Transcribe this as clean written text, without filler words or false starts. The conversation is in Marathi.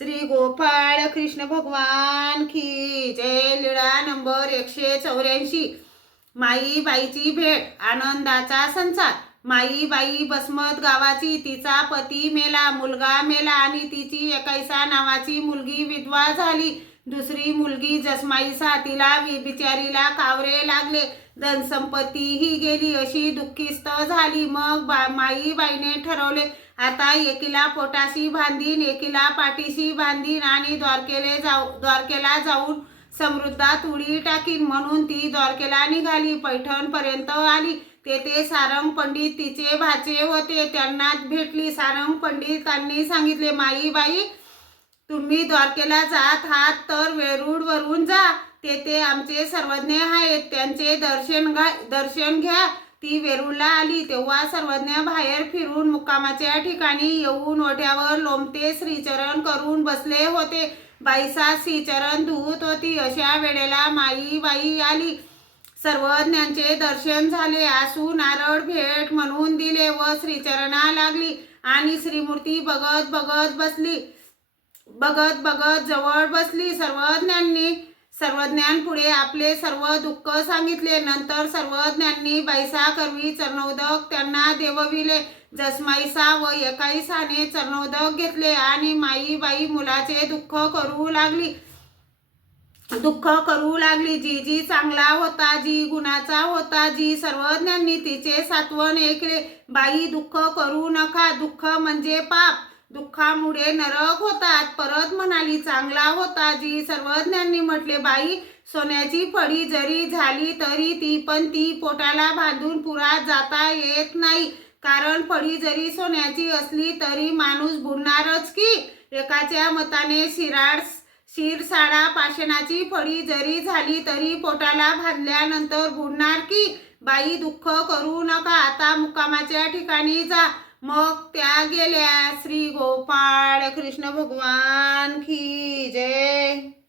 श्री गोपाळ कृष्ण भगवान की जय. लीळा नंबर 184. माईबाईची भेट, आनंदाचा संसार. माईबाई बसमत गावाची, तिचा पती मेला, मुलगा मेला आणि तिची एकाईसा नावाची मुलगी विधवा झाली. दुसरी मुलगी जसमाईसा, तिला बिचारीला कावरे लागले, धनसंपत्तीही गेली, अशी दुःखीस्त झाली. मग माईबाईने ठरवले, आता एकीला पोटाशी बांधीन, एकीला पाठीशी बांधीन आणि द्वारकेला जाऊन समृद्धात उडी टाकीन. म्हणून ती द्वारकेला निघाली. पैठणपर्यंत आली. तेथे सारंग पंडित तिचे भाचे होते, त्यांना भेटली. सारंग पंडितांनी सांगितले, माईबाई, तुम्ही द्वारकेला जात आहात तर वेरूळवरून जा. तेथे आमचे सर्वज्ञ आहेत, त्यांचे दर्शन घ्या. ती वेरूळला आली तेव्हा सर्वज्ञ बाहेर फिरून मुक्कामाच्या ठिकाणी येऊन ओढ्यावर लोंबते श्रीचरण करून बसले होते. बाईसा श्रीचरण धुवत होती. अशा वेळेला माईबाई आली. सर्वज्ञांचे दर्शन झाले. आसू नारळ भेट म्हणून दिले व श्रीचरणा लागली आणि श्रीमूर्ती बघत बघत जवळ बसली. सर्वज्ञांपुढे आपले सर्व दुःख सांगितले. नंतर सर्वज्ञांनी बाईसा करवी चरणोदक त्यांना देवविले. जसमाईसा व एकाईसाने चरणोदक घेतले आणि माईबाई मुलाचे दुःख करू लागली. जी चांगला होता, जी गुणाचा होता, जी सर्वज्ञांनी तिचे सात्वन ऐकले. बाई, दुःख करू नका, दुःख म्हणजे पाप, दुःखामुळे नरक होतात. परत म्हणाली, चांगला होता, जी सर्वज्ञांनी म्हटले, बाई, सोन्याची फळी जरी झाली तरी ती पोटाला बांधून पुरात जाता येत नाही, कारण फळी जरी सोन्याची असली तरी माणूस बुडणारच की. एकाच्या मताने शिरसाडा पाषाणाची फळी जरी झाली तरी पोटाला बांधल्यानंतर बुडणार की. बाई, दुःख करू नका, आता मुक्कामाच्या ठिकाणी जा. मग त्या गेल्या. श्री गोपाळ कृष्ण भगवान की जय.